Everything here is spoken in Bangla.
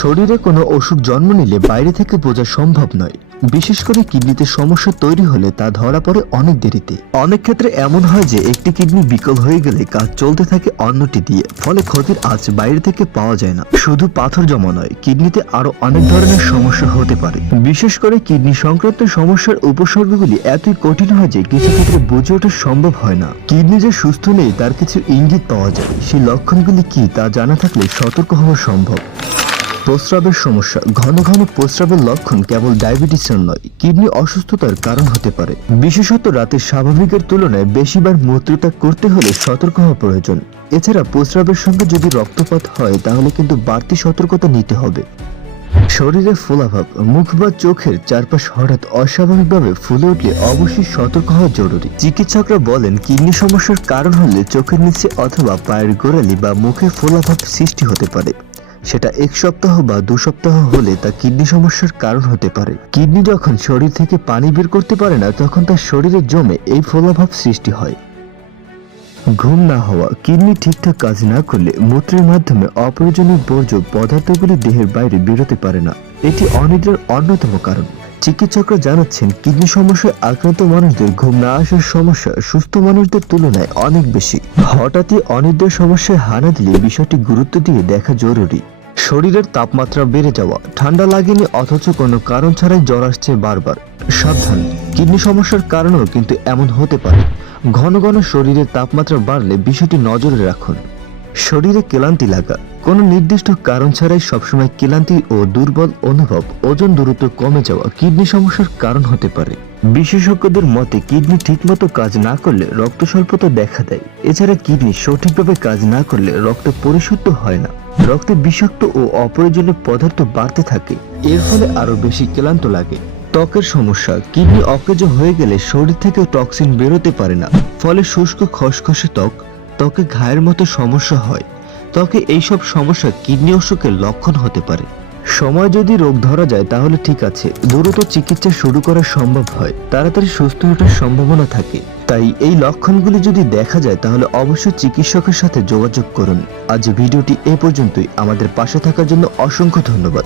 শরীরে কোনো অসুখ জন্ম নিলে বাইরে থেকে বোঝা সম্ভব নয়। বিশেষ করে কিডনিতে সমস্যা তৈরি হলে তা ধরা পড়ে অনেক দেরিতে। অনেক ক্ষেত্রে এমন হয় যে একটি কিডনি বিকল হয়ে গেলে কাজ চলতে থাকে অন্যটি দিয়ে, ফলে ক্ষতির আজ বাইরে থেকে পাওয়া যায় না। শুধু পাথর জমা নয়, কিডনিতে আরও অনেক ধরনের সমস্যা হতে পারে। বিশেষ করে কিডনি সংক্রান্ত সমস্যার উপসর্গগুলি এতই কঠিন হয় যে কিছু ক্ষেত্রে বুঝে ওঠা সম্ভব হয় না। কিডনি যে সুস্থ নেই, তার কিছু ইঙ্গিত পাওয়া যায়। সেই লক্ষণগুলি কি তা জানা থাকলে সতর্ক হওয়া সম্ভব। প্রস্রাবের সমস্যা, ঘন ঘন প্রস্রাবের লক্ষণ কেবল ডায়াবেটিসের নয়, কিডনি অসুস্থতার কারণ হতে পারে। বিশেষত রাতে স্বাভাবিকের তুলনায় বেশিবার মূত্রত্যাগ করতে হলে সতর্ক হওয়া প্রয়োজন। এছাড়া প্রস্রাবের সঙ্গে যদি রক্তপাত হয়, তাহলে কিন্তু বাড়তি সতর্কতা নিতে হবে। শরীরে ফোলাভাব, মুখ বা চোখের চারপাশ হঠাৎ অস্বাভাবিকভাবে ফুলে উঠলে অবশ্যই সতর্ক হওয়া জরুরি। চিকিৎসকরা বলেন, কিডনি সমস্যার কারণ হলে চোখের নিচে অথবা পায়ের গোড়ালি বা মুখে ফোলাভাব সৃষ্টি হতে পারে। সেটা এক সপ্তাহ বা দু সপ্তাহ হলে তা কিডনি সমস্যার কারণ হতে পারে। কিডনি যখন শরীর থেকে পানি বের করতে পারে না, তখন তার শরীরে জমে এই ফোলাভাব সৃষ্টি হয়। ঘুম না হওয়া, কিডনি ঠিকঠাক কাজ না করলে মূত্রের মাধ্যমে অপ্রয়োজনীয় বর্জ্য পদার্থগুলি দেহের বাইরে বেরোতে পারে না। এটি অনিদ্রার অন্যতম কারণ। চিকিৎসকরা জানাচ্ছেন, কিডনি সমস্যায় আক্রান্ত মানুষদের ঘুম না আসার সমস্যা সুস্থ মানুষদের তুলনায় অনেক বেশি। হঠাৎই অনিদ্রার সমস্যায় হানা দিলে বিষয়টি গুরুত্ব দিয়ে দেখা জরুরি। শরীরের তাপমাত্রা বেড়ে যাওয়া, ঠান্ডা লাগেনি অথচ কোনো কারণ ছাড়াই জ্বর আসছে বারবার। সাবধান, কিডনি সমস্যার কারণেও কিন্তু এমন হতে পারে। ঘন ঘন শরীরের তাপমাত্রা বাড়লে বিষয়টি নজরে রাখুন। শরীরে ক্লান্তি লাগা। কোনো নির্দিষ্ট কারণ ছাড়াই সবসময় ক্লান্তি ও দুর্বল অনুভব ওজন দূরত্ব কমে যাওয়া কিডনি সমস্যার কারণ হতে পারে। বিশেষজ্ঞদের মতে, কিডনি ঠিকমতো কাজ না করলে রক্ত স্বল্পতা দেখা দেয়। এছাড়া কিডনি সঠিকভাবে কাজ না করলে রক্ত পরিশুদ্ধ হয় না। রক্তে বিষাক্ত ও অপ্রয়োজনীয় পদার্থ বাড়তে থাকে, এর ফলে আরও বেশি ক্লান্ত লাগে। ত্বকের সমস্যা, কিডনি অকেজ হয়ে গেলে শরীর থেকে টক্সিন বেরোতে পারে না, ফলে শুষ্ক খসখসে ত্বক ত্বকে ঘায়ের মতো সমস্যা হয়, ত্বকে এইসব সমস্যা কিডনি অসুখের লক্ষণ হতে পারে। সময় যদি রোগ ধরা যায়, তাহলে ঠিক আছে, দ্রুত চিকিৎসা শুরু করা সম্ভব হয়, তাড়াতাড়ি সুস্থ ওঠার সম্ভাবনা থাকে। তাই এই লক্ষণগুলি যদি দেখা যায়, তাহলে অবশ্যই চিকিৎসকের সাথে যোগাযোগ করুন। আজ ভিডিওটি এ পর্যন্তই, আমাদের পাশে থাকার জন্য অসংখ্য ধন্যবাদ।